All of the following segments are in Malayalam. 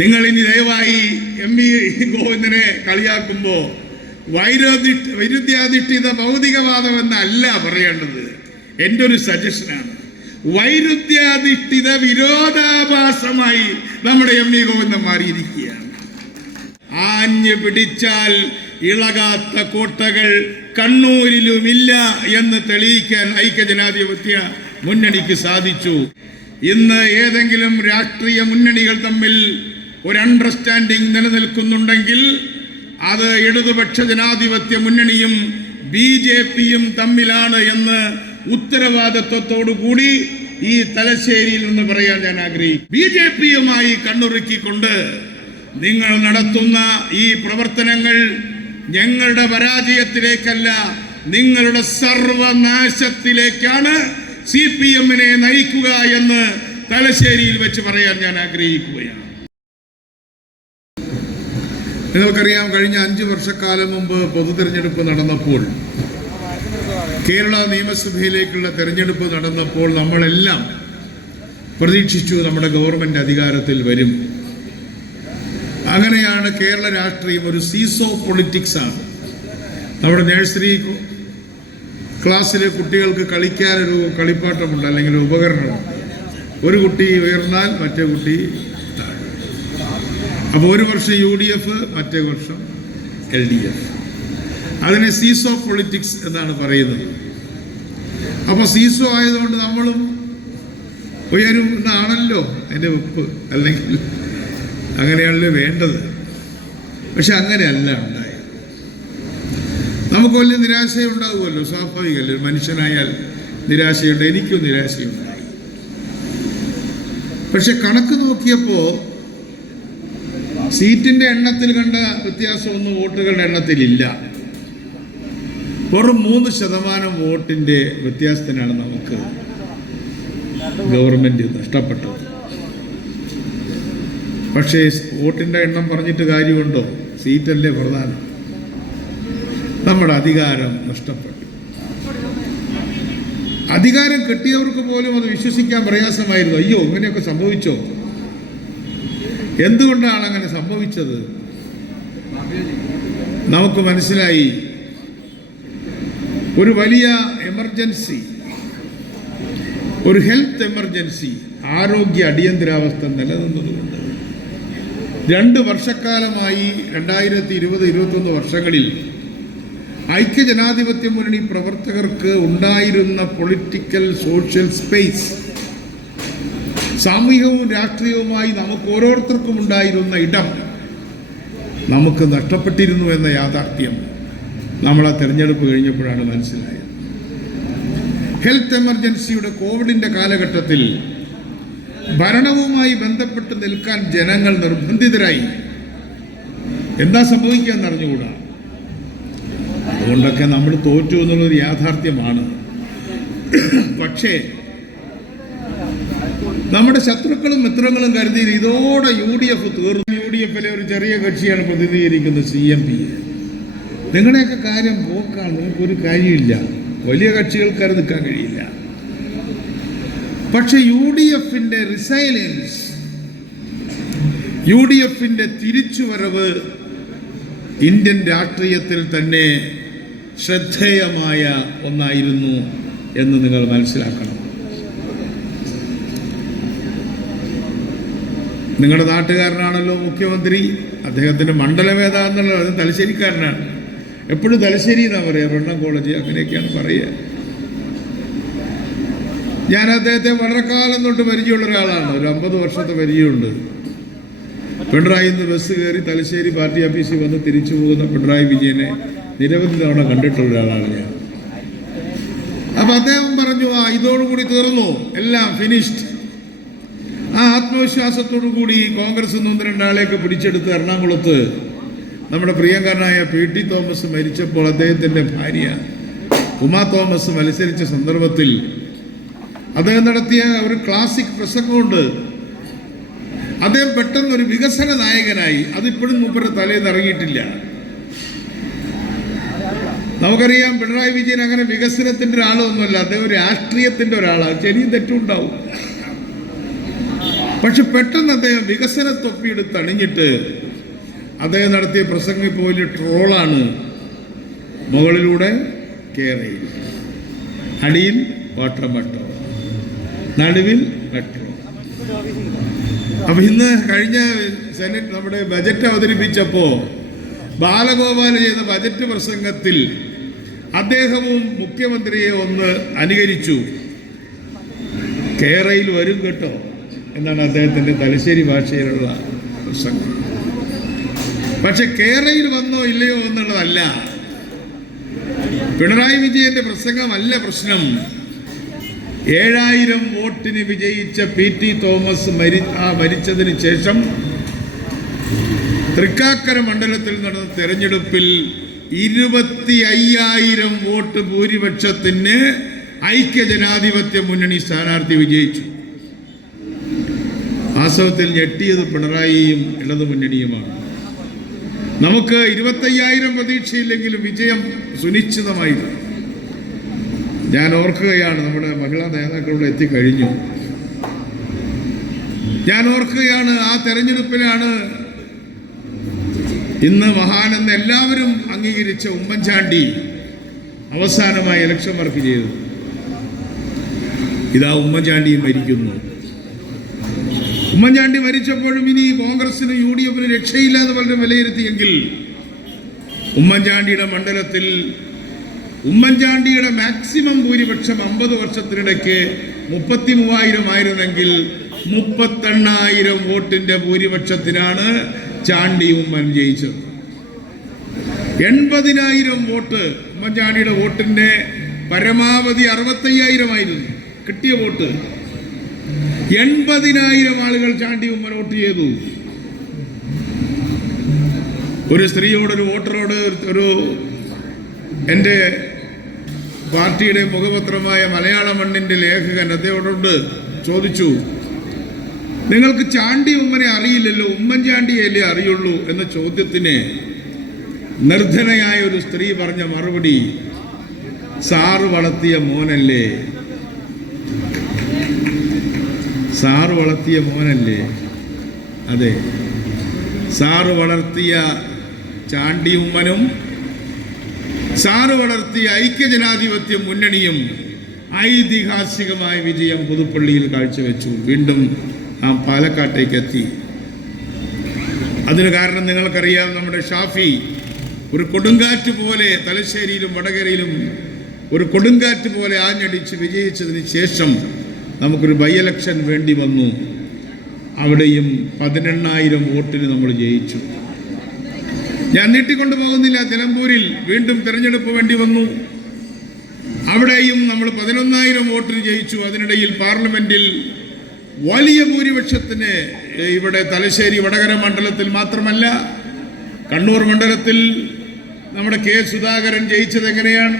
നിങ്ങൾ ഇനി ദയവായി എം വി ഗോവിന്ദനെ കളിയാക്കുമ്പോൾ വൈരോധി വൈരുദ്ധ്യാധിഷ്ഠിത ഭൗതികവാദം എന്നല്ല പറയേണ്ടത്. എന്റെ ഒരു സജഷനാണ് വൈരുദ്ധ്യാധിഷ്ഠിത വിരോധാഭാസമായി നമ്മുടെ എം വി ഗോവിന്ദൻ മാറിയിരിക്കുകയാണ്. ആഞ്ഞു പിടിച്ചാൽ ഇളകാത്ത കോട്ടകൾ കണ്ണൂരിലുമില്ല എന്ന് തെളിയിക്കാൻ ഐക്യജനാധിപത്യ മുന്നണിക്ക് സാധിച്ചു. ഇന്ന് ഏതെങ്കിലും രാഷ്ട്രീയ മുന്നണികൾ തമ്മിൽ ഒരു അണ്ടർസ്റ്റാൻഡിംഗ് നിലനിൽക്കുന്നുണ്ടെങ്കിൽ അത് ഇടതുപക്ഷ ജനാധിപത്യ മുന്നണിയും ബി ജെ പിയും തമ്മിലാണ് എന്ന് ഉത്തരവാദിത്വത്തോടു കൂടി ഈ തലശ്ശേരിയിൽ നിന്ന് പറയാൻ ഞാൻ ആഗ്രഹിക്കും ബി ജെ പിയുമായി കണ്ണുറുക്കിക്കൊണ്ട് നിങ്ങൾ നടത്തുന്ന ഈ പ്രവർത്തനങ്ങൾ ഞങ്ങളുടെ പരാജയത്തിലേക്കല്ല നിങ്ങളുടെ സർവനാശത്തിലേക്കാണ് സി പി എമ്മിനെ നയിക്കുക എന്ന് തലശ്ശേരിയിൽ വെച്ച് പറയാൻ ഞാൻ ആഗ്രഹിക്കുകയാണ്. നിങ്ങൾക്കറിയാം കഴിഞ്ഞ അഞ്ച് വർഷക്കാലം മുമ്പ് പൊതു തെരഞ്ഞെടുപ്പ് നടന്നപ്പോൾ കേരള നിയമസഭയിലേക്കുള്ള തെരഞ്ഞെടുപ്പ് നടന്നപ്പോൾ നമ്മളെല്ലാം പ്രതീക്ഷിച്ചു നമ്മുടെ ഗവൺമെന്റ് അധികാരത്തിൽ വരും അങ്ങനെയാണ് കേരള രാഷ്ട്രീയം ഒരു സീസോ പൊളിറ്റിക്സ് ആണ് നമ്മുടെ നഴ്സറി ക്ലാസ്സിലെ കുട്ടികൾക്ക് കളിക്കാനൊരു കളിപ്പാട്ടമുണ്ട് അല്ലെങ്കിൽ ഉപകരണമുണ്ട് ഒരു കുട്ടി ഉയർന്നാൽ മറ്റേ കുട്ടി. അപ്പോൾ ഒരു വർഷം യു ഡി എഫ് മറ്റേ വർഷം എൽ ഡി എഫ്. അതിനെ സീസോ പൊളിറ്റിക്സ് എന്നാണ് പറയുന്നത്. അപ്പോൾ സീസോ ആയതുകൊണ്ട് നമ്മളും ഉയരും എന്നാണല്ലോ ഉപ്പ്. അല്ലെങ്കിൽ അങ്ങനെയാണല്ലോ വേണ്ടത്. പക്ഷെ അങ്ങനെയല്ല ഉണ്ടായത്. നമുക്ക് വലിയ നിരാശയുണ്ടാകുമല്ലോ സ്വാഭാവികമല്ലേ? ഒരു മനുഷ്യനായാൽ നിരാശയുണ്ട് എനിക്കും നിരാശയുണ്ടായി. പക്ഷെ കണക്ക് നോക്കിയപ്പോൾ സീറ്റിന്റെ എണ്ണത്തിൽ കണ്ട വ്യത്യാസമൊന്നും വോട്ടുകളുടെ എണ്ണത്തിലില്ല. വെറും മൂന്ന് ശതമാനം വോട്ടിന്റെ വ്യത്യാസത്തിനാണ് നമുക്ക് ഗവൺമെന്റ് നഷ്ടപ്പെട്ടത്. പക്ഷേ വോട്ടിന്റെ എണ്ണം പറഞ്ഞിട്ട് കാര്യമുണ്ടോ? സീറ്റല്ലേ പ്രധാനം. നമ്മുടെ അധികാരം നഷ്ടപ്പെട്ടു. അധികാരം കിട്ടിയവർക്ക് പോലും അത് വിശ്വസിക്കാൻ പ്രയാസമായിരുന്നു. അയ്യോ ഇങ്ങനെയൊക്കെ സംഭവിച്ചോ? എന്തുകൊണ്ടാണ് അങ്ങനെ സംഭവിച്ചത്? നമുക്ക് മനസ്സിലായി. ഒരു വലിയ എമർജൻസി ഒരു ഹെൽത്ത് എമർജൻസി ആരോഗ്യ അടിയന്തരാവസ്ഥ നിലനിന്നതുകൊണ്ട്. രണ്ട് വർഷക്കാലമായി രണ്ടായിരത്തി ഇരുപത് ഇരുപത്തൊന്ന് വർഷങ്ങളിൽ ഐക്യജനാധിപത്യ മുന്നണി പ്രവർത്തകർക്ക് ഉണ്ടായിരുന്ന പൊളിറ്റിക്കൽ സോഷ്യൽ സ്പേസ് സാമൂഹികവും രാഷ്ട്രീയവുമായി നമുക്ക് ഓരോരുത്തർക്കും ഉണ്ടായിരുന്ന ഇടം നമുക്ക് നഷ്ടപ്പെട്ടിരുന്നു എന്ന യാഥാർത്ഥ്യം നമ്മൾ ആ തെരഞ്ഞെടുപ്പ് കഴിഞ്ഞപ്പോഴാണ് മനസ്സിലായത്. ഹെൽത്ത് എമർജൻസിയുടെ കോവിഡിന്റെ കാലഘട്ടത്തിൽ ഭരണവുമായി ബന്ധപ്പെട്ട് നിൽക്കാൻ ജനങ്ങൾ നിർബന്ധിതരായി. എന്താ സംഭവിക്കുക എന്നറിഞ്ഞുകൂടാ? അതുകൊണ്ടൊക്കെ നമ്മൾ തോറ്റു എന്നുള്ളത് യാഥാർത്ഥ്യമാണ്. പക്ഷേ നമ്മുടെ ശത്രുക്കളും മിത്രങ്ങളും കരുതി ഇതോടെ യു ഡി എഫ് തീർന്നു. യു ഡി എഫിലെ ഒരു ചെറിയ കക്ഷിയാണ് പ്രതിനിധീകരിക്കുന്നത് സി എം പി. നിങ്ങളുടെയൊക്കെ കാര്യം പോക്കാണ് നിങ്ങൾക്ക് ഒരു കാര്യമില്ല. വലിയ കക്ഷികൾക്ക് അത് നിൽക്കാൻ കഴിയില്ല. പക്ഷെ യു ഡി എഫിന്റെ റിസൈലൻസ് യു ഡി എഫിന്റെ തിരിച്ചുവരവ് ഇന്ത്യൻ രാഷ്ട്രീയത്തിൽ തന്നെ ശ്രദ്ധേയമായ ഒന്നായിരുന്നു എന്ന് നിങ്ങൾ മനസ്സിലാക്കണം. നിങ്ങളുടെ നാട്ടുകാരനാണല്ലോ മുഖ്യമന്ത്രി. അദ്ദേഹത്തിന്റെ മണ്ഡലം ഏതാണെന്നുള്ളത് അത് തലശ്ശേരിക്കാരനാണ്. എപ്പോഴും തലശ്ശേരി എന്നാ പറയുക വെണ്ണം കോളേജ് അങ്ങനെയൊക്കെയാണ് പറയുക ഞാൻ അദ്ദേഹത്തെ വളരെ കാലം തൊട്ട് പരിചയമുള്ള ഒരാളാണ്. ഒരു അമ്പത് വർഷത്തെ പരിചയമുണ്ട്. പിണറായി നിന്ന് ബസ് കയറി തലശ്ശേരി പാർട്ടി ഓഫീസിൽ വന്ന് തിരിച്ചു പോകുന്ന പിണറായി വിജയനെ നിരവധി തവണ കണ്ടിട്ടുള്ള ഒരാളാണ് ഞാൻ. അപ്പൊ അദ്ദേഹം പറഞ്ഞു ആ ഇതോടുകൂടി തീർന്നു. എല്ലാം ഫിനിഷ്ഡ് ആ ആത്മവിശ്വാസത്തോടു കൂടി കോൺഗ്രസ് നിന്ന് രണ്ടാളെയൊക്കെ പിടിച്ചെടുത്ത് എറണാകുളത്ത് നമ്മുടെ പ്രിയങ്കരനായ പി ടി തോമസ് മരിച്ചപ്പോൾ അദ്ദേഹത്തിന്റെ ഭാര്യ ഉമാ തോമസ് മത്സരിച്ച സന്ദർഭത്തിൽ അദ്ദേഹം നടത്തിയ ഒരു ക്ലാസിക് പ്രസംഗമുണ്ട്. അദ്ദേഹം പെട്ടെന്ന് ഒരു വികസന നായകനായി. അതിപ്പോഴും മൂപ്പരുടെ തലയിൽ ഇറങ്ങിയിട്ടില്ല. നമുക്കറിയാം പിണറായി വിജയൻ അങ്ങനെ വികസനത്തിന്റെ ഒരാളൊന്നുമല്ല. അദ്ദേഹം രാഷ്ട്രീയത്തിന്റെ ഒരാളാണ്. ചെറിയ തെറ്റും ഉണ്ടാവും പക്ഷെ പെട്ടെന്ന് അദ്ദേഹം വികസന തൊപ്പിയെടുത്ത് അണിഞ്ഞിട്ട് അദ്ദേഹം നടത്തിയ പ്രസംഗം ഇപ്പോൾ വലിയ ട്രോളാണ്. മുകളിലൂടെ കേരയിൽ. അടിയിൽ വാട്ടർ മെട്രോ നടുവിൽ മെട്രോ. അപ്പൊ ഇന്ന് കഴിഞ്ഞ സെനറ്റ് നമ്മുടെ ബജറ്റ് അവതരിപ്പിച്ചപ്പോ ബാലഗോപാൽ ചെയ്ത ബജറ്റ് പ്രസംഗത്തിൽ അദ്ദേഹവും മുഖ്യമന്ത്രിയെ ഒന്ന് അനുകരിച്ചു. കേരയിൽ വരും കേട്ടോ. എന്നാണ് അദ്ദേഹത്തിന്റെ തലശ്ശേരി ഭാഷയിലുള്ള പ്രസംഗം പക്ഷെ കേരളയിൽ വന്നോ ഇല്ലയോ എന്നുള്ളതല്ല. പിണറായി വിജയന്റെ പ്രസംഗമല്ല പ്രശ്നം. ഏഴായിരം വോട്ടിന് വിജയിച്ച പി ടി തോമസ് മരി മരിച്ചതിന് ശേഷം തൃക്കാക്കര മണ്ഡലത്തിൽ നടന്ന തെരഞ്ഞെടുപ്പിൽ ഇരുപത്തി അയ്യായിരം വോട്ട് ഭൂരിപക്ഷത്തിന് ഐക്യ ജനാധിപത്യ മുന്നണി സ്ഥാനാർത്ഥി വിജയിച്ചു. വാസ്തവത്തിൽ ഞെട്ടിയത് പിണറായിയും ഇടതു മുന്നണിയുമാണ്. നമുക്ക് ഇരുപത്തയ്യായിരം പ്രതീക്ഷയില്ലെങ്കിലും വിജയം സുനിശ്ചിതമായിരുന്നു. ഞാൻ ഓർക്കുകയാണ് നമ്മുടെ മഹിളാ നേതാക്കളോട് എത്തിക്കഴിഞ്ഞു ഞാൻ ഓർക്കുകയാണ് ആ തെരഞ്ഞെടുപ്പിലാണ് ഇന്ന് മഹാനെന്ന് എല്ലാവരും അംഗീകരിച്ച ഉമ്മൻചാണ്ടി അവസാനമായി ഇലക്ഷൻ വർക്ക് ചെയ്തത്. ഇതാ ഉമ്മൻചാണ്ടിയും മരിക്കുന്നു. ഉമ്മൻചാണ്ടി മരിച്ചപ്പോഴും ഇനി കോൺഗ്രസിന് യു ഡി എഫിന് രക്ഷയില്ലാതെ പലരും വിലയിരുത്തിയെങ്കിൽ ഉമ്മൻചാണ്ടിയുടെ മണ്ഡലത്തിൽ ഉമ്മൻചാണ്ടിയുടെ മാക്സിമം ഭൂരിപക്ഷം അമ്പത് വർഷത്തിനിടയ്ക്ക് മുപ്പത്തി മൂവായിരം ആയിരുന്നെങ്കിൽ മുപ്പത്തെണ്ണായിരം വോട്ടിന്റെ ഭൂരിപക്ഷത്തിനാണ് ചാണ്ടി ഉമ്മൻ ജയിച്ചത്. എൺപതിനായിരം വോട്ട് ഉമ്മൻചാണ്ടിയുടെ വോട്ടിന്റെ പരമാവധി അറുപത്തയ്യായിരം ആയിരുന്നു കിട്ടിയ വോട്ട് എൺപതിനായിരം ആളുകൾ ചാണ്ടി ഉമ്മൻ വോട്ട് ചെയ്തു. ഒരു സ്ത്രീയോട് ഒരു വോട്ടറോട് ഒരു എന്റെ പാർട്ടിയുടെ മുഖപത്രമായ മലയാള മണ്ണിന്റെ ലേഖകൻ അദ്ദേഹത്തോട് ചോദിച്ചു നിങ്ങൾക്ക് ചാണ്ടി ഉമ്മനെ അറിയില്ലല്ലോ? ഉമ്മൻചാണ്ടിയല്ലേ അറിയുള്ളൂ? എന്ന ചോദ്യത്തിന് നിർധനയായ ഒരു സ്ത്രീ പറഞ്ഞ മറുപടി സാറ് വളർത്തിയ മോനല്ലേ? സാറ് വളർത്തിയ മോനല്ലേ? അതെ. സാറ് വളർത്തിയ ചാണ്ടി ഉമ്മനും സാറ് വളർത്തിയ ഐക്യജനാധിപത്യ മുന്നണിയും ഐതിഹാസികമായ വിജയം പുതുപ്പള്ളിയിൽ കാഴ്ചവെച്ചു. വീണ്ടും ആ പാലക്കാട്ടേക്ക് എത്തി അതിന് കാരണം നിങ്ങൾക്കറിയാം നമ്മുടെ ഷാഫി ഒരു കൊടുങ്കാറ്റ് പോലെ തലശ്ശേരിയിലും വടകരയിലും ഒരു കൊടുങ്കാറ്റ് പോലെ ആഞ്ഞടിച്ച് വിജയിച്ചതിന് ശേഷം നമുക്കൊരു ബൈ എലക്ഷൻ വേണ്ടി വന്നു. അവിടെയും പതിനെണ്ണായിരം വോട്ടിന് നമ്മൾ ജയിച്ചു. ഞാൻ നീട്ടിക്കൊണ്ടു പോകുന്നില്ല നിലമ്പൂരിൽ വീണ്ടും തിരഞ്ഞെടുപ്പ് വേണ്ടി വന്നു. അവിടെയും നമ്മൾ പതിനൊന്നായിരം വോട്ടിന് ജയിച്ചു. അതിനിടയിൽ പാർലമെന്റിൽ വലിയ ഭൂരിപക്ഷത്തിന് ഇവിടെ തലശ്ശേരി വടകര മണ്ഡലത്തിൽ മാത്രമല്ല കണ്ണൂർ മണ്ഡലത്തിൽ നമ്മുടെ കെ സുധാകരൻ ജയിച്ചത് എങ്ങനെയാണ്?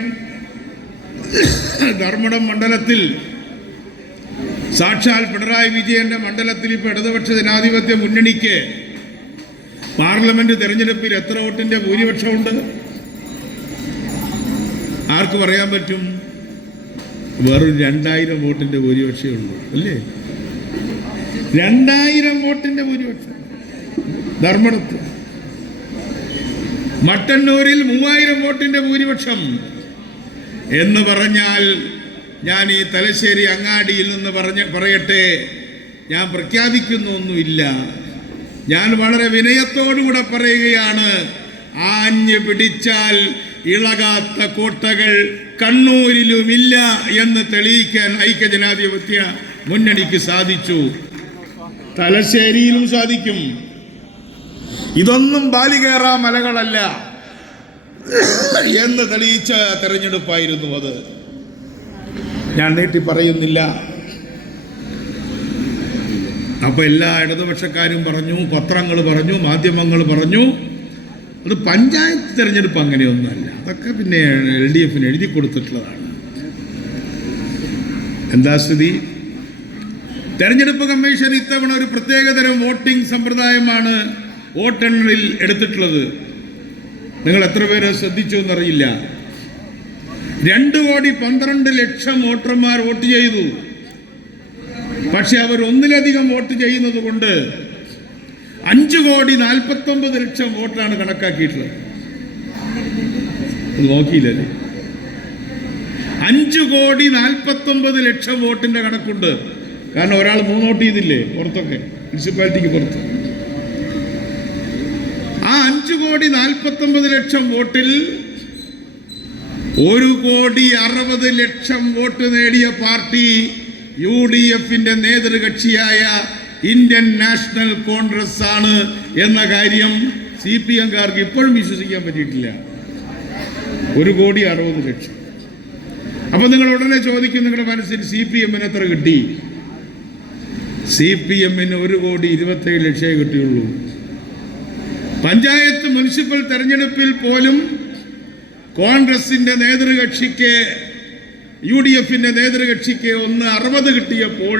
ധർമ്മടം മണ്ഡലത്തിൽ സാക്ഷാൽ പിണറായി വിജയന്റെ മണ്ഡലത്തിൽ ഇപ്പൊ ഇടതുപക്ഷ ജനാധിപത്യ മുന്നണിക്ക് പാർലമെന്റ് തെരഞ്ഞെടുപ്പിൽ എത്ര വോട്ടിന്റെ ഭൂരിപക്ഷമുണ്ട്? ആർക്ക് പറയാൻ പറ്റും? വെറും രണ്ടായിരം വോട്ടിന്റെ ഭൂരിപക്ഷമേ ഉള്ളൂ അല്ലേ? രണ്ടായിരം വോട്ടിന്റെ ഭൂരിപക്ഷം. ധർമ്മടത്ത്. മട്ടന്നൂരിൽ മൂവായിരം വോട്ടിന്റെ ഭൂരിപക്ഷം എന്ന് പറഞ്ഞാൽ ഞാൻ ഈ തലശ്ശേരി അങ്ങാടിയിൽ നിന്ന് പറഞ്ഞ പറയട്ടെ ഞാൻ പ്രഖ്യാപിക്കുന്നൊന്നുമില്ല. ഞാൻ വളരെ വിനയത്തോടുകൂടെ പറയുകയാണ് ആഞ്ഞു പിടിച്ചാൽ ഇളകാത്ത കോട്ടകൾ കണ്ണൂരിലുമില്ല എന്ന് തെളിയിക്കാൻ ഐക്യജനാധിപത്യ മുന്നണിക്ക് സാധിച്ചു. തലശ്ശേരിയിലും സാധിക്കും. ഇതൊന്നും ബാലികേറ മലകളല്ല എന്ന് തെളിയിച്ച തെരഞ്ഞെടുപ്പായിരുന്നു അത്. ഞാൻ നീട്ടി പറയുന്നില്ല. അപ്പോൾ എല്ലാ ഇടതുപക്ഷക്കാരും പറഞ്ഞു പത്രങ്ങൾ പറഞ്ഞു മാധ്യമങ്ങൾ പറഞ്ഞു. അത് പഞ്ചായത്ത് തിരഞ്ഞെടുപ്പ് അങ്ങനെയൊന്നുമല്ല. അതൊക്കെ പിന്നെ എൽ ഡി എഫിന് എഴുതി കൊടുത്തിട്ടുള്ളതാണ്. എന്താ സ്ഥിതി? തെരഞ്ഞെടുപ്പ് കമ്മീഷൻ ഇത്തവണ ഒരു പ്രത്യേകതരം വോട്ടിംഗ് സമ്പ്രദായമാണ് വോട്ടെണ്ണലിൽ എടുത്തിട്ടുള്ളത്. നിങ്ങൾ എത്ര പേരെ ശ്രദ്ധിച്ചു എന്നറിയില്ല. രണ്ട് കോടി പന്ത്രണ്ട് ലക്ഷം വോട്ടർമാർ വോട്ട് ചെയ്തു. പക്ഷെ അവർ ഒന്നിലധികം വോട്ട് ചെയ്യുന്നത് കൊണ്ട് അഞ്ചു കോടി നാൽപ്പത്തി ഒമ്പത് ലക്ഷം വോട്ടാണ് കണക്കാക്കിയിട്ടുള്ളത്. നോക്കിയില്ല അഞ്ചു കോടി നാൽപ്പത്തി ഒമ്പത് ലക്ഷം വോട്ടിന്റെ കണക്കുണ്ട്. കാരണം ഒരാൾ മൂന്ന് വോട്ട് ചെയ്തില്ലേ പുറത്തൊക്കെ മുനിസിപ്പാലിറ്റിക്ക് പുറത്ത്. ആ അഞ്ചു കോടി നാൽപ്പത്തി ഒമ്പത് ലക്ഷം വോട്ടിൽ ഒരു കോടി അറുപത് ലക്ഷം വോട്ട് നേടിയ പാർട്ടി യു ഡി എഫിന്റെ നേതൃകക്ഷിയായ ഇന്ത്യൻ നാഷണൽ കോൺഗ്രസ് ആണ് എന്ന കാര്യം സി പി എംകാർക്ക് ഇപ്പോഴും വിശ്വസിക്കാൻ പറ്റിയിട്ടില്ല. ഒരു കോടി അറുപത് ലക്ഷം. അപ്പൊ നിങ്ങൾ ഉടനെ ചോദിക്കും നിങ്ങളുടെ മനസ്സിൽ സി പി എമ്മിന് എത്ര കിട്ടി? സി പി എമ്മിന് ഒരു കോടി ഇരുപത്തേഴ് ലക്ഷമേ കിട്ടിയുള്ളൂ. പഞ്ചായത്ത് മുനിസിപ്പൽ തെരഞ്ഞെടുപ്പിൽ പോലും കോൺഗ്രസിന്റെ നേതൃകക്ഷിക്ക് യു ഡി എഫിന്റെ നേതൃകക്ഷിക്ക് ഒന്ന് അറുപത് കിട്ടിയപ്പോൾ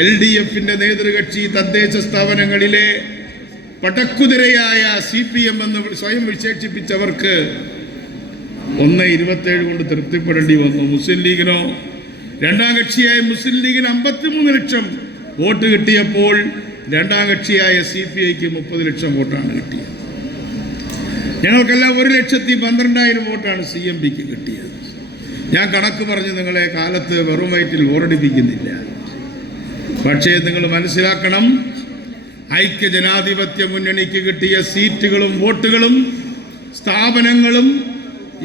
എൽ ഡി എഫിന്റെ നേതൃകക്ഷി തദ്ദേശ സ്ഥാപനങ്ങളിലെ പടക്കുതിരയായ സി പി എം എന്ന് സ്വയം വിശേഷിപ്പിച്ചവർക്ക് ഒന്ന് ഇരുപത്തേഴ് കൊണ്ട് തൃപ്തിപ്പെടേണ്ടി വന്നു. മുസ്ലിം ലീഗിനോ രണ്ടാം കക്ഷിയായ മുസ്ലിം ലീഗിന് അമ്പത്തിമൂന്ന് ലക്ഷം വോട്ട് കിട്ടിയപ്പോൾ രണ്ടാം കക്ഷിയായ സി പി ഐക്ക് മുപ്പത് ലക്ഷം വോട്ടാണ് കിട്ടിയത്. ഞങ്ങൾക്കെല്ലാം ഒരു ലക്ഷത്തി പന്ത്രണ്ടായിരം വോട്ടാണ് സി എം പിക്ക് കിട്ടിയത്. ഞാൻ കണക്ക് പറഞ്ഞ് നിങ്ങളെ കാലത്ത് വെറും വയറ്റിൽ ഓറടിപ്പിക്കുന്നില്ല. പക്ഷേ നിങ്ങൾ മനസ്സിലാക്കണം ഐക്യ ജനാധിപത്യ മുന്നണിക്ക് കിട്ടിയ സീറ്റുകളും വോട്ടുകളും സ്ഥാപനങ്ങളും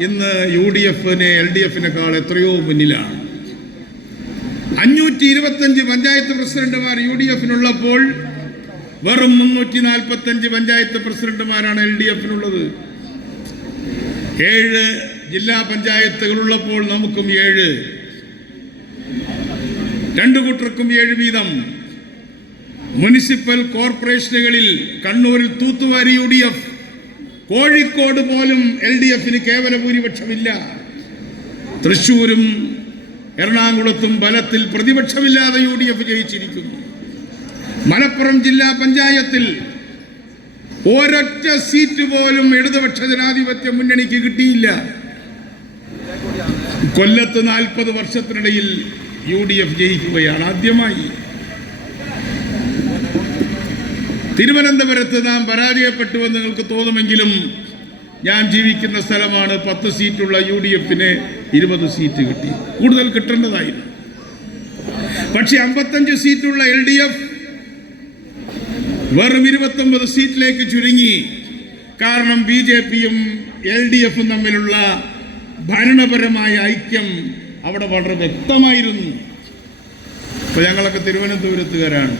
ഇന്ന് യു ഡി എഫിനെ എൽ ഡി എഫിനേക്കാൾ എത്രയോ മുന്നിലാണ്. അഞ്ഞൂറ്റി ഇരുപത്തഞ്ച് പഞ്ചായത്ത് പ്രസിഡന്റുമാർ യു ഡി എഫിനുള്ളപ്പോൾ വെറും മുന്നൂറ്റി നാൽപ്പത്തഞ്ച് പഞ്ചായത്ത് പ്രസിഡന്റുമാരാണ് എൽ ഡി എഫിനുള്ളത്. ഏഴ് ജില്ലാ പഞ്ചായത്തുകൾ ഉള്ളപ്പോൾ നമുക്കും ഏഴ്. രണ്ടു കൂട്ടർക്കും ഏഴ് വീതം. മുനിസിപ്പൽ കോർപ്പറേഷനുകളിൽ കണ്ണൂരിൽ തൂത്തുവാരി യു ഡി എഫ്. കോഴിക്കോട് പോലും എൽ ഡി എഫിന് കേവല ഭൂരിപക്ഷമില്ല തൃശൂരും എറണാകുളത്തും ബലത്തിൽ പ്രതിപക്ഷമില്ലാതെ യു ഡി എഫ് ജയിച്ചിരിക്കുന്നു. മലപ്പുറം ജില്ലാ പഞ്ചായത്തിൽ ഒരൊറ്റ സീറ്റ് പോലും ഇടതുപക്ഷ ജനാധിപത്യ മുന്നണിക്ക് കിട്ടിയില്ല. കൊല്ലത്ത് നാൽപ്പത് വർഷത്തിനിടയിൽ യു ഡി എഫ് ജയിക്കുകയാണ് ആദ്യമായി. തിരുവനന്തപുരത്ത് നാം പരാജയപ്പെട്ടുവെന്ന് നിങ്ങൾക്ക് തോന്നുമെങ്കിലും ഞാൻ ജീവിക്കുന്ന സ്ഥലമാണ് പത്ത് സീറ്റുള്ള യു ഡി എഫിന് ഇരുപത് സീറ്റ് കിട്ടി. കൂടുതൽ കിട്ടേണ്ടതായിരുന്നു പക്ഷെ അമ്പത്തഞ്ച് സീറ്റുള്ള എൽ ഡി എഫ് വെറും ഇരുപത്തൊമ്പത് സീറ്റിലേക്ക് ചുരുങ്ങി കാരണം ബി ജെ പിയും എൽ ഡി എഫും തമ്മിലുള്ള ഭരണപരമായ ഐക്യം അവിടെ വളരെ വ്യക്തമായിരുന്നു. ഇപ്പൊ ഞങ്ങളൊക്കെ തിരുവനന്തപുരത്തുകാരാണ്.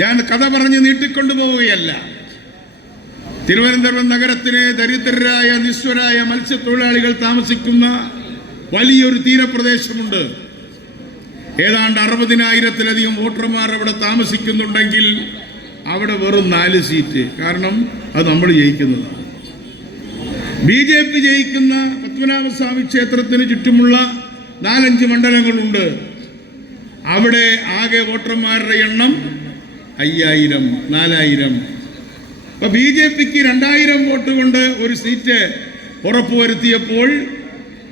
ഞാൻ കഥ പറഞ്ഞ് നീട്ടിക്കൊണ്ടു പോവുകയല്ല തിരുവനന്തപുരം നഗരത്തിലെ ദരിദ്രരായ നിസ്വരായ മത്സ്യത്തൊഴിലാളികൾ താമസിക്കുന്ന വലിയൊരു തീരപ്രദേശമുണ്ട്. ഏതാണ്ട് അറുപതിനായിരത്തിലധികം വോട്ടർമാർ അവിടെ താമസിക്കുന്നുണ്ടെങ്കിൽ അവിടെ വെറും നാല് സീറ്റ്. കാരണം അത് നമ്മൾ ജയിക്കുന്നതാണ്. ബി ജെ പി ജയിക്കുന്ന പത്മനാഭസ്വാമി ക്ഷേത്രത്തിന് ചുറ്റുമുള്ള നാലഞ്ച് മണ്ഡലങ്ങളുണ്ട്. അവിടെ ആകെ വോട്ടർമാരുടെ എണ്ണം അയ്യായിരം നാലായിരം. അപ്പൊ ബി ജെ പിക്ക് രണ്ടായിരം വോട്ട് കൊണ്ട് ഒരു സീറ്റ് ഉറപ്പുവരുത്തിയപ്പോൾ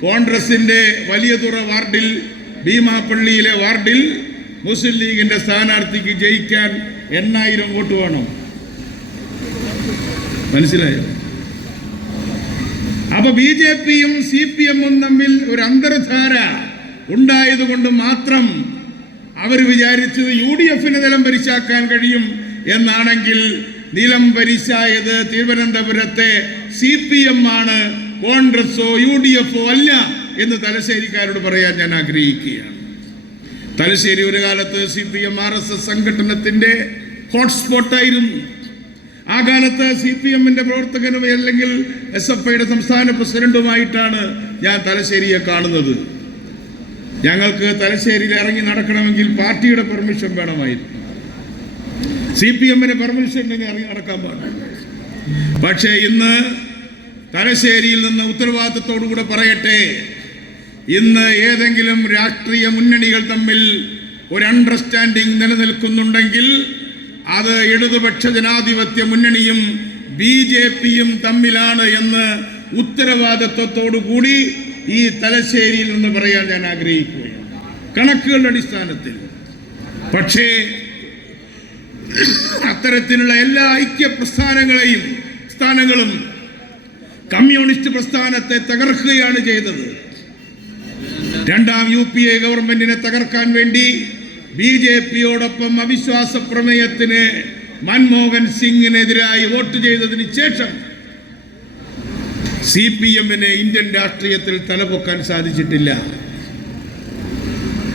കോൺഗ്രസിന്റെ വലിയ തുറ വാർഡിൽ ഭീമാപ്പള്ളിയിലെ വാർഡിൽ മുസ്ലിം ലീഗിന്റെ സ്ഥാനാർത്ഥിക്ക് ജയിക്കാൻ എണ്ണായിരം വോട്ട് വേണം. മനസ്സിലായോ? അപ്പൊ ബി ജെ പിയും സി പി എമ്മും തമ്മിൽ ഒരു അന്തർധാര ഉണ്ടായതുകൊണ്ട് മാത്രം അവർ വിചാരിച്ചത് യു ഡി എഫിന് നിലം പരിശാക്കാൻ കഴിയും എന്നാണെങ്കിൽ നിലം പരിശായത് തിരുവനന്തപുരത്തെ സി പി എം ആണ് കോൺഗ്രസോ യു ഡി എഫോ അല്ല. എന്ന് തലശ്ശേരിക്കാരോട് പറയാൻ ഞാൻ ആഗ്രഹിക്കുകയാണ്. തലശ്ശേരി ഒരു കാലത്ത് C P M R S S സംഘടനത്തിന്റെ ഹോട്ട്സ്പോട്ടായിരുന്നു ആ കാലത്ത് സി പി എമ്മിന്റെ പ്രവർത്തകനും അല്ലെങ്കിൽ എസ് എഫ് ഐയുടെ സംസ്ഥാന പ്രസിഡന്റുമായിട്ടാണ് ഞാൻ തലശ്ശേരിയെ കാണുന്നത്. ഞങ്ങൾക്ക് തലശ്ശേരിയിൽ ഇറങ്ങി നടക്കണമെങ്കിൽ പാർട്ടിയുടെ പെർമിഷൻ വേണമായിരുന്നു. സി പി എമ്മിന് പെർമിഷൻ ഉണ്ടെങ്കിൽ ഇറങ്ങി നടക്കാൻ പാടില്ല. പക്ഷേ ഇന്ന് തലശ്ശേരിയിൽ നിന്ന് ഉത്തരവാദിത്തത്തോടുകൂടെ പറയട്ടെ ഇന്ന് ഏതെങ്കിലും രാഷ്ട്രീയ മുന്നണികൾ തമ്മിൽ ഒരു അണ്ടർസ്റ്റാൻഡിംഗ് നിലനിൽക്കുന്നുണ്ടെങ്കിൽ അത് ഇടതുപക്ഷ ജനാധിപത്യ മുന്നണിയും ബി ജെ പിയും തമ്മിലാണ് എന്ന് ഉത്തരവാദിത്വത്തോടുകൂടി ഈ തലശ്ശേരിയിൽ നിന്ന് പറയാൻ ഞാൻ ആഗ്രഹിക്കുകയാണ്. കണക്കുകളുടെ അടിസ്ഥാനത്തിൽ. പക്ഷേ അത്തരത്തിലുള്ള എല്ലാ ഐക്യ പ്രസ്ഥാനങ്ങളെയും സ്ഥാനങ്ങളും കമ്മ്യൂണിസ്റ്റ് പ്രസ്ഥാനത്തെ തകർക്കുകയാണ് ചെയ്തത്. രണ്ടാം യു പി എ ഗവൺമെന്റിനെ തകർക്കാൻ വേണ്ടി ബി ജെ പിയോടൊപ്പം അവിശ്വാസ പ്രമേയത്തിന് മൻമോഹൻ സിംഗിനെതിരായി വോട്ട് ചെയ്തതിന് ശേഷം സി പി എമ്മിന് ഇന്ത്യൻ രാഷ്ട്രീയത്തിൽ തലപൊക്കാൻ സാധിച്ചിട്ടില്ല.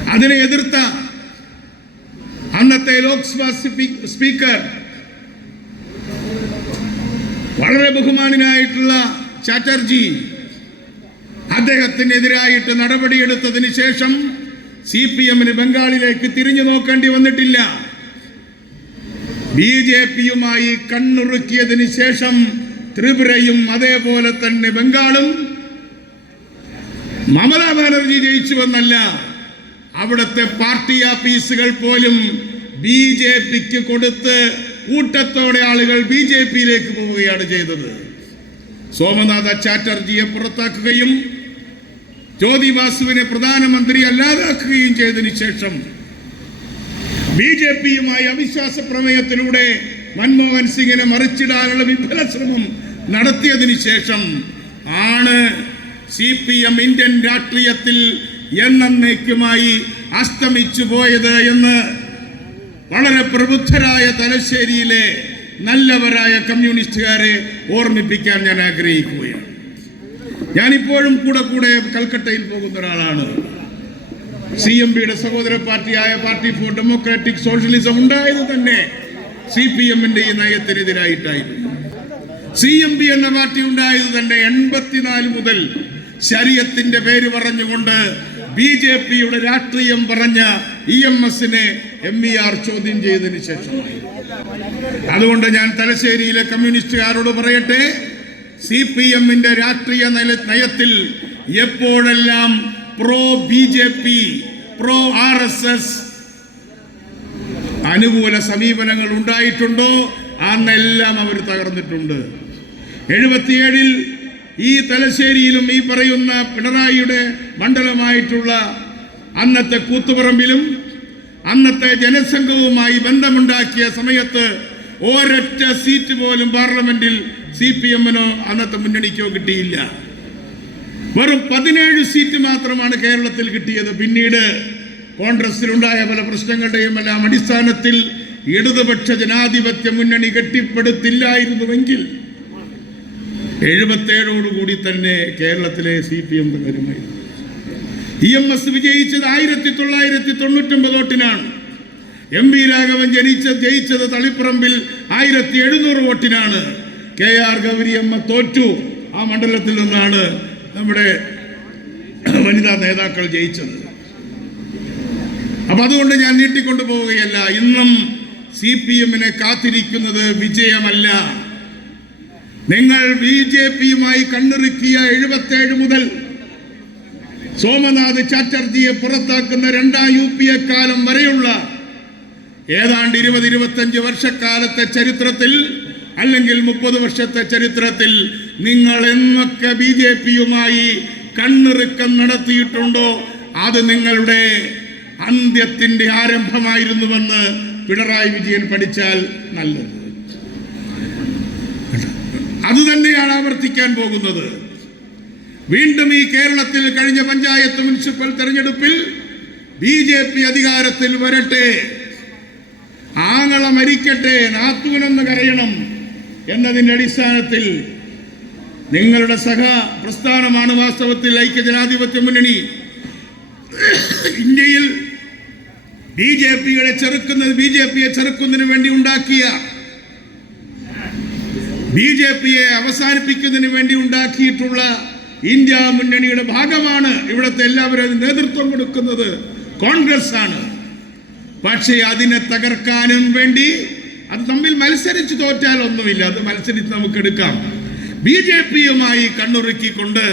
അതിനെ എതിർത്ത അന്നത്തെ ലോക്സഭാ സ്പീക്കർ വളരെ ബഹുമാനായിട്ടുള്ള ചാറ്റർജി അദ്ദേഹത്തിനെതിരായിട്ട് നടപടിയെടുത്തതിന് ശേഷം സി പി എമ്മിന് ബംഗാളിലേക്ക് തിരിഞ്ഞു നോക്കേണ്ടി വന്നിട്ടില്ല. ബി ജെ പിയുമായി കണ്ണുറുക്കിയതിന് ശേഷം ത്രിപുരയും അതേപോലെ തന്നെ ബംഗാളും മമതാ ബാനർജി ജയിച്ചുവെന്നല്ല അവിടുത്തെ പാർട്ടി ആഫീസുകൾ പോലും ബി ജെ പിക്ക് കൊടുത്ത് കൂട്ടത്തോടെ ആളുകൾ ബി ജെ പിയിലേക്ക് പോവുകയാണ് ചെയ്തത്. സോമനാഥ ചാറ്റർജിയെ പുറത്താക്കുകയും ജ്യോതി ബാസുവിനെ പ്രധാനമന്ത്രി അല്ലാതാക്കുകയും ചെയ്തതിനു ശേഷം ബി ജെ പിയുമായി അവിശ്വാസ പ്രമേയത്തിലൂടെ മൻമോഹൻ സിംഗിനെ മറിച്ചിടാനുള്ള വിഫല ശ്രമം നടത്തിയതിനു ശേഷം ആണ് സി പി എം ഇന്ത്യൻ രാഷ്ട്രീയത്തിൽ എന്നേക്കുമായി അസ്തമിച്ചു പോയത് എന്ന് വളരെ പ്രബുദ്ധരായ തലശ്ശേരിയിലെ നല്ലവരായ കമ്മ്യൂണിസ്റ്റുകാരെ ഓർമ്മിപ്പിക്കാൻ ഞാൻ ആഗ്രഹിക്കുകയാണ്. ഞാനിപ്പോഴും കൂടെ കൂടെ കൽക്കട്ടയിൽ പോകുന്ന ഒരാളാണ്. സി എം പിയുടെ സഹോദര പാർട്ടിയായ പാർട്ടി ഫോർ ഡെമോക്രാറ്റിക് സോഷ്യലിസം ഉണ്ടായത് തന്നെ സി പി എമ്മിന്റെ ഈ നയത്തിനെതിരായിട്ടായിരുന്നു. സി എം പി എന്ന പാർട്ടി ഉണ്ടായത് തന്നെ എൺപത്തിനാല് മുതൽ ശരീരത്തിന്റെ പേര് പറഞ്ഞുകൊണ്ട് ബി ജെ പിയുടെ രാഷ്ട്രീയം പറഞ്ഞ ഇ എം എസിനെ എം ഇ ആർ ചോദ്യം ചെയ്തതിനു ശേഷമായി. അതുകൊണ്ട് ഞാൻ തലശ്ശേരിയിലെ കമ്മ്യൂണിസ്റ്റുകാരോട് പറയട്ടെ സി പി എമ്മിന്റെ രാഷ്ട്രീയ നയത്തിൽ എപ്പോഴെല്ലാം pro B J P pro R S S അനുകൂല സമീപനങ്ങൾ ഉണ്ടായിട്ടുണ്ടോ? അന്നെല്ലാം അവർ തകർന്നിട്ടുണ്ട്. എഴുപത്തിയേഴിൽ ഈ തലശ്ശേരിയിലും ഈ പറയുന്ന പിണറായിയുടെ മണ്ഡലമായിട്ടുള്ള അന്നത്തെ കൂത്തുപറമ്പിലും അന്നത്തെ ജനസംഘവുമായി ബന്ധമുണ്ടാക്കിയ സമയത്ത് ഒരൊറ്റ സീറ്റ് പോലും പാർലമെന്റിൽ സി പി എമ്മിനോ അന്നത്തെ മുന്നണിക്കോ കിട്ടിയില്ല. വെറും പതിനേഴ് സീറ്റ് മാത്രമാണ് കേരളത്തിൽ കിട്ടിയത്. പിന്നീട് കോൺഗ്രസിലുണ്ടായ പല പ്രശ്നങ്ങളുടെയും എല്ലാം അടിസ്ഥാനത്തിൽ ഇടതുപക്ഷ ജനാധിപത്യ മുന്നണി കെട്ടിപ്പടുത്തില്ലായിരുന്നുവെങ്കിൽ എഴുപത്തേഴോടുകൂടി തന്നെ കേരളത്തിലെ സി പി എം തകരുമായിരുന്നു ഇ എം എസ് വിജയിച്ചത് ആയിരത്തി തൊള്ളായിരത്തി തൊണ്ണൂറ്റൊമ്പത് വോട്ടിനാണ്. എം വി രാഘവൻ ജനിച്ച ജയിച്ചത് തളിപ്പറമ്പിൽ ആയിരത്തി എഴുന്നൂറ് വോട്ടിനാണ്. കെ ആർ ഗൗരിയമ്മ തോറ്റു. ആ മണ്ഡലത്തിൽ നിന്നാണ് നമ്മുടെ വനിതാ നേതാക്കൾ ജയിച്ചത്. അപ്പൊ അതുകൊണ്ട് ഞാൻ നീട്ടിക്കൊണ്ടു പോവുകയല്ല. ഇന്നും സി പി എമ്മിനെ കാത്തിരിക്കുന്നത് വിജയമല്ല. നിങ്ങൾ ബി ജെ പിയുമായി കണ്ണിറുക്കിയ എഴുപത്തേഴ് മുതൽ സോമനാഥ് ചാറ്റർജിയെ പുറത്താക്കുന്ന രണ്ടാം യു പി എ കാലം വരെയുള്ള ഏതാണ്ട് ഇരുപത് ഇരുപത്തഞ്ച് വർഷക്കാലത്തെ ചരിത്രത്തിൽ അല്ലെങ്കിൽ മുപ്പത് വർഷത്തെ ചരിത്രത്തിൽ നിങ്ങൾ എന്നൊക്കെ ബി ജെ പിയുമായി കണ്ണിറുക്കം നടത്തിയിട്ടുണ്ടോ? അത് നിങ്ങളുടെ അന്ത്യത്തിന്റെ ആരംഭമായിരുന്നുവെന്ന് പിണറായി വിജയൻ പഠിച്ചാൽ നല്ലത്. അത് തന്നെയാണ് ആവർത്തിക്കാൻ പോകുന്നത്. വീണ്ടും ഈ കേരളത്തിൽ കഴിഞ്ഞ പഞ്ചായത്ത് മുനിസിപ്പൽ തെരഞ്ഞെടുപ്പിൽ ബി ജെ പി അധികാരത്തിൽ വരട്ടെ. ആങ്ങള മരിക്കട്ടെ നാത്തൂനെന്ന് കരയണം. എന്നതിന്റെ അടിസ്ഥാനത്തിൽ നിങ്ങളുടെ സഹ പ്രസ്ഥാനമാണ് വാസ്തവത്തിൽ ഐക്യ ജനാധിപത്യ മുന്നണി. ഇന്ത്യയിൽ ബി ജെ പിയുടെ ചെറുക്കുന്നത് ബി ജെ പിയെ ചെറുക്കുന്നതിന് വേണ്ടി ഉണ്ടാക്കിയ ബി ജെ പിയെ അവസാനിപ്പിക്കുന്നതിന് വേണ്ടി ഉണ്ടാക്കിയിട്ടുള്ള ഇന്ത്യ മുന്നണിയുടെ ഭാഗമാണ് ഇവിടുത്തെ എല്ലാവരും നേതൃത്വം കൊടുക്കുന്നത് കോൺഗ്രസ് ആണ് പക്ഷേ അതിനെ തകർക്കാനും വേണ്ടി അത് തമ്മിൽ മത്സരിച്ച് തോറ്റാൽ ഒന്നുമില്ല. അത് മത്സരിച്ച് നമുക്ക് എടുക്കാം. ബി ജെ പിയുമായി കണ്ണുറുക്കിക്കൊണ്ട്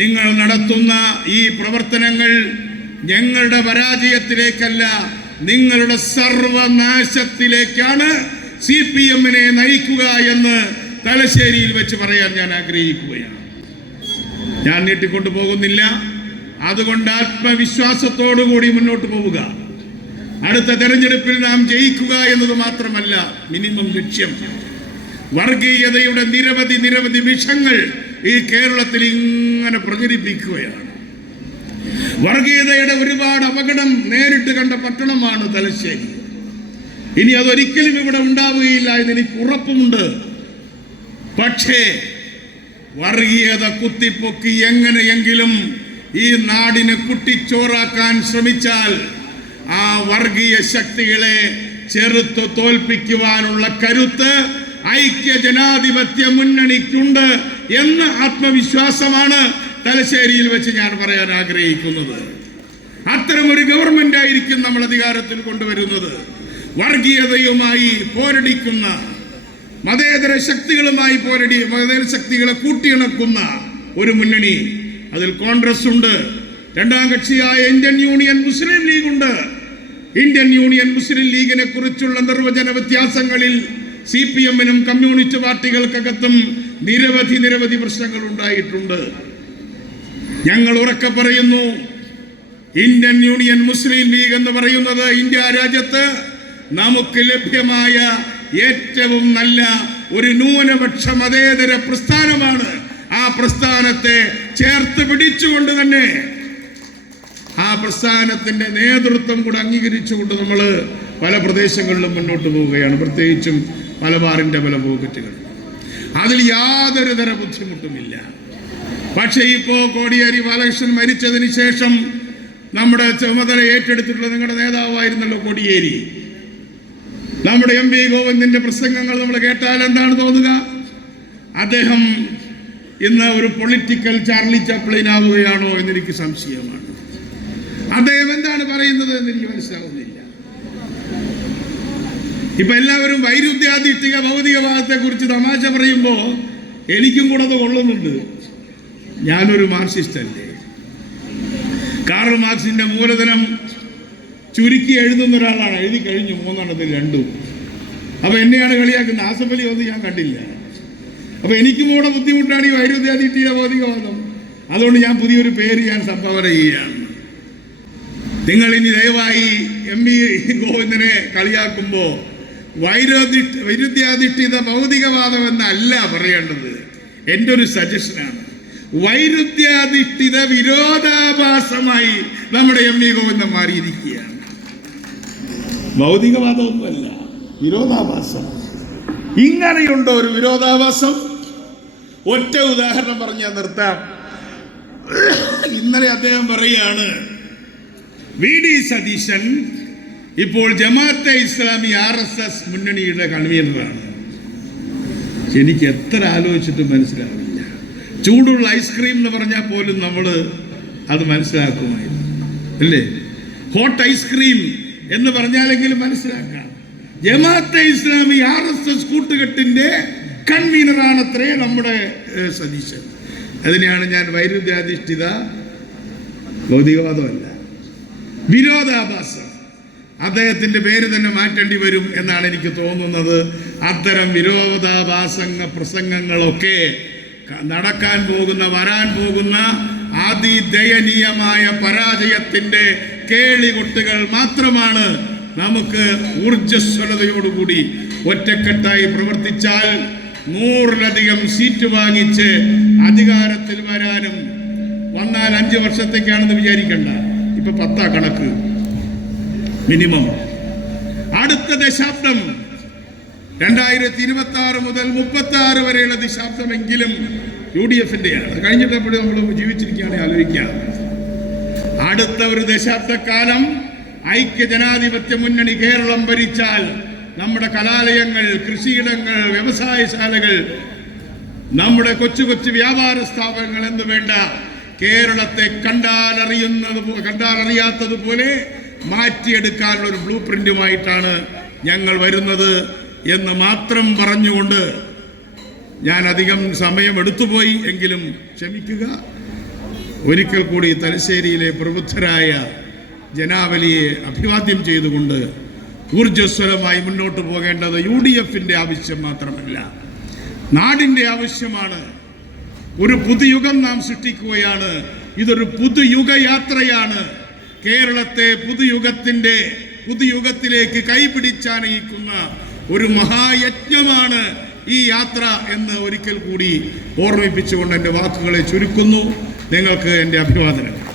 നിങ്ങൾ നടത്തുന്ന ഈ പ്രവർത്തനങ്ങൾ ഞങ്ങളുടെ പരാജയത്തിലേക്കല്ല നിങ്ങളുടെ സർവനാശത്തിലേക്കാണ് സി പി എമ്മിനെ നയിക്കുക എന്ന് തലശ്ശേരിയിൽ വെച്ച് പറയാൻ ഞാൻ ആഗ്രഹിക്കുകയാണ്. ഞാൻ നീട്ടിക്കൊണ്ടു പോകുന്നില്ല അതുകൊണ്ട് ആത്മവിശ്വാസത്തോടു കൂടി മുന്നോട്ട് പോവുക. അടുത്ത തെരഞ്ഞെടുപ്പിൽ നാം ജയിക്കുക എന്നത് മാത്രമല്ല മിനിമം ലക്ഷ്യം. വർഗീയതയുടെ നിരവധി നിരവധി വിഷങ്ങൾ ഈ കേരളത്തിൽ ഇങ്ങനെ പ്രചരിപ്പിക്കുകയാണ്. വർഗീയതയുടെ ഒരുപാട് അപകടം നേരിട്ട് കണ്ട പട്ടണമാണ് തലശ്ശേരി. ഇനി അതൊരിക്കലും ഇവിടെ ഉണ്ടാവുകയില്ല എന്ന് എനിക്ക് ഉറപ്പുമുണ്ട് പക്ഷേ വർഗീയത കുത്തിപ്പൊക്കി എങ്ങനെയെങ്കിലും ഈ നാടിനെ കുട്ടിച്ചോറാക്കാൻ ശ്രമിച്ചാൽ ആ വർഗീയ ശക്തികളെ ചെറുത്ത് തോൽപ്പിക്കുവാനുള്ള കരുത്ത് ഐക്യ ജനാധിപത്യ മുന്നണിക്കുണ്ട് എന്ന ആത്മവിശ്വാസമാണ് തലശ്ശേരിയിൽ വെച്ച് ഞാൻ പറയാൻ ആഗ്രഹിക്കുന്നത്. അത്തരം ഒരു ഗവൺമെന്റ് ആയിരിക്കും നമ്മൾ അധികാരത്തിൽ കൊണ്ടുവരുന്നത്. വർഗീയതയുമായി പോരടിക്കുന്ന മതേതര ശക്തികളുമായി പോരടി മതേതര ശക്തികളെ കൂട്ടിയിണക്കുന്ന ഒരു മുന്നണി അതിൽ കോൺഗ്രസ് ഉണ്ട്. രണ്ടാം കക്ഷിയായ ഇന്ത്യൻ യൂണിയൻ മുസ്ലിം ലീഗ് ഉണ്ട്. ഇന്ത്യൻ യൂണിയൻ മുസ്ലിം ലീഗിനെ കുറിച്ചുള്ള നിർവചന വ്യത്യാസങ്ങളിൽ സി പി എമ്മിനും കമ്മ്യൂണിസ്റ്റ് പാർട്ടികൾക്കകത്തും നിരവധി നിരവധി പ്രശ്നങ്ങൾ ഉണ്ടായിട്ടുണ്ട്. ഞങ്ങൾ ഉറക്കെ പറയുന്നു ഇന്ത്യൻ യൂണിയൻ മുസ്ലിം ലീഗ് എന്ന് പറയുന്നത് ഇന്ത്യ രാജ്യത്ത് നമുക്ക് ലഭ്യമായ ഏറ്റവും നല്ല ഒരു ന്യൂനപക്ഷ മതേതര പ്രസ്ഥാനമാണ്. ആ പ്രസ്ഥാനത്തെ ചേർത്ത് പിടിച്ചുകൊണ്ട് തന്നെ പ്രസ്ഥാനത്തിന്റെ നേതൃത്വം കൂടെ അംഗീകരിച്ചുകൊണ്ട് നമ്മൾ പല പ്രദേശങ്ങളിലും മുന്നോട്ട് പോവുകയാണ്. പ്രത്യേകിച്ചും മലബാറിന്റെ പല പോക്കറ്റുകൾ അതിൽ യാതൊരു തര ബുദ്ധിമുട്ടുമില്ല. പക്ഷേ ഇപ്പോ കോടിയേരി ബാലകൃഷ്ണൻ മരിച്ചതിന് ശേഷം നമ്മുടെ ചുമതല ഏറ്റെടുത്തിട്ടുള്ള നിങ്ങളുടെ നേതാവായിരുന്നല്ലോ കോടിയേരി. നമ്മുടെ എം വി ഗോവിന്ദിന്റെ പ്രസംഗങ്ങൾ നമ്മൾ കേട്ടാൽ എന്താണ് തോന്നുക? അദ്ദേഹം ഇന്ന് ഒരു പൊളിറ്റിക്കൽ ചാർലി ചാപ്ലിൻ ആവുകയാണോ എന്നെനിക്ക് സംശയമാണ്. അദ്ദേഹം എന്താണ് പറയുന്നത് എന്ന് എനിക്ക് മനസ്സിലാവുന്നില്ല. ഇപ്പൊ എല്ലാവരും വൈരുദ്ധ്യാധിഷ്ഠിക ഭൗതികവാദത്തെ കുറിച്ച് തമാശ പറയുമ്പോ എനിക്കും കൂടെ അത് കൊള്ളുന്നുണ്ട്. ഞാനൊരു മാർക്സിസ്റ്റ് അല്ലേ കാറൽ മാർക്സിന്റെ മൂലധനം ചുരുക്കി എഴുതുന്ന ഒരാളാണ്. എഴുതി കഴിഞ്ഞു മൂന്നെണ്ണത്തിൽ രണ്ടും. അപ്പൊ എന്നെയാണ് കളിയാക്കുന്നത്. ആസഫലി ഒന്നും ഞാൻ കണ്ടില്ല. അപ്പൊ എനിക്കും കൂടെ ബുദ്ധിമുട്ടാണ് ഈ വൈരുദ്ധ്യാധിഷ്ഠിക ഭൗതികവാദം. അതുകൊണ്ട് ഞാൻ പുതിയൊരു പേര് ഞാൻ സംഭാവന ചെയ്യുകയാണ്. നിങ്ങൾ ഇനി ദയവായി എം വി ഗോവിന്ദനെ കളിയാക്കുമ്പോൾ വൈരോധി വൈരുദ്ധ്യാധിഷ്ഠിത ഭൗതികവാദം എന്നല്ല പറയേണ്ടത്. എന്റെ ഒരു സജഷനാണ് വൈരുദ്ധ്യാധിഷ്ഠിത വിരോധാഭാസമായി നമ്മുടെ എം വി ഗോവിന്ദൻ മാറിയിരിക്കുകയാണ്. ഭൗതികവാദമൊന്നുമല്ല വിരോധാഭാസം. ഇങ്ങനെയുണ്ടോ ഒരു വിരോധാഭാസം? ഒറ്റ ഉദാഹരണം പറഞ്ഞാൽ നിർത്താം. ഇന്നലെ അദ്ദേഹം പറയുകയാണ് വി ഡി സതീശൻ ഇപ്പോൾ Jamaat-e Islami R S S മുന്നണിയുടെ കൺവീനറാണ്. എനിക്ക് എത്ര ആലോചിച്ചിട്ടും മനസ്സിലാവില്ല. ചൂടുള്ള ഐസ്ക്രീം എന്ന് പറഞ്ഞാൽ പോലും നമ്മൾ അത് മനസ്സിലാക്കുമായിരുന്നു. അല്ലേ? ഹോട്ട് ഐസ്ക്രീം എന്ന് പറഞ്ഞാലെങ്കിലും മനസ്സിലാക്കാം. Jamaat-e Islami R S S കൂട്ടുകെട്ടിന്റെ കൺവീനറാണത്രേ നമ്മുടെ ഏഹ്, സതീശൻ. അതിനെയാണ് ഞാൻ വൈരുദ്ധ്യാധിഷ്ഠിത ഭൗതികവാദമല്ല. വിരോധാഭാസം. അദ്ദേഹത്തിന്റെ പേര് തന്നെ മാറ്റേണ്ടി വരും എന്നാണ് എനിക്ക് തോന്നുന്നത്. അത്തരം വിരോധാഭാസങ്ങ പ്രസംഗങ്ങളൊക്കെ നടക്കാൻ പോകുന്ന വരാൻ പോകുന്ന അതിദയനീയമായ പരാജയത്തിന്റെ കേളികൊട്ടുകൾ മാത്രമാണ് നമുക്ക് ഊർജസ്വലതയോടുകൂടി ഒറ്റക്കെട്ടായി പ്രവർത്തിച്ചാൽ നൂറിലധികം സീറ്റ് വാങ്ങിച്ച് അധികാരത്തിൽ വരാനും വന്നാൽ അഞ്ച് വർഷത്തേക്കാണെന്ന് വിചാരിക്കണ്ട. ഇപ്പൊ പത്താ കണക്ക്. മിനിമം. അടുത്ത ദശാബ്ദം. രണ്ടായിരത്തി ഇരുപത്തി ആറ് മുതൽ മുപ്പത്തി ആറ് വരെയുള്ള ദശാബ്ദമെങ്കിലും യു ഡി എഫിന്റെയാണ് കഴിഞ്ഞിട്ടപ്പോഴും നമ്മൾ ജീവിച്ചിരിക്കുകയാണെങ്കിൽ ആലോചിക്കാം അടുത്ത ഒരു ദശാബ്ദക്കാലം ഐക്യ ജനാധിപത്യ മുന്നണി കേരളം ഭരിച്ചാൽ നമ്മുടെ കലാലയങ്ങൾ കൃഷിയിടങ്ങൾ വ്യവസായശാലകൾ നമ്മുടെ കൊച്ചു കൊച്ചു വ്യാപാര സ്ഥാപനങ്ങൾ എന്ന് വേണ്ട കേരളത്തെ കണ്ടാലറിയുന്നത് കണ്ടാലറിയാത്തതുപോലെ മാറ്റിയെടുക്കാനുള്ള ഒരു ബ്ലൂ പ്രിന്റുമായിട്ടാണ് ഞങ്ങൾ വരുന്നത് എന്ന് മാത്രം പറഞ്ഞുകൊണ്ട് ഞാൻ അധികം സമയം എടുത്തുപോയി. എങ്കിലും ക്ഷമിക്കുക. ഒരിക്കൽ കൂടി തലശ്ശേരിയിലെ പ്രബുദ്ധരായ ജനാവലിയെ അഭിവാദ്യം ചെയ്തുകൊണ്ട് ഊർജസ്വലമായി മുന്നോട്ട് പോകേണ്ടത് യു ഡി എഫിന്റെ ആവശ്യം മാത്രമല്ല. നാടിന്റെ ആവശ്യമാണ്. ഒരു പുതുയുഗം നാം സൃഷ്ടിക്കുകയാണ്. ഇതൊരു പുതുയുഗയാത്രയാണ്. കേരളത്തെ പുതുയുഗത്തിന്റെ പുതുയുഗത്തിലേക്ക് കൈപിടിച്ചാനയിക്കുന്ന ഒരു മഹായജ്ഞമാണ് ഈ യാത്ര എന്ന് ഒരിക്കൽ കൂടി ഓർമ്മിപ്പിച്ചുകൊണ്ട് എന്റെ വാക്കുകളെ ചുരുക്കുന്നു. നിങ്ങൾക്ക് എന്റെ അഭിവാദനം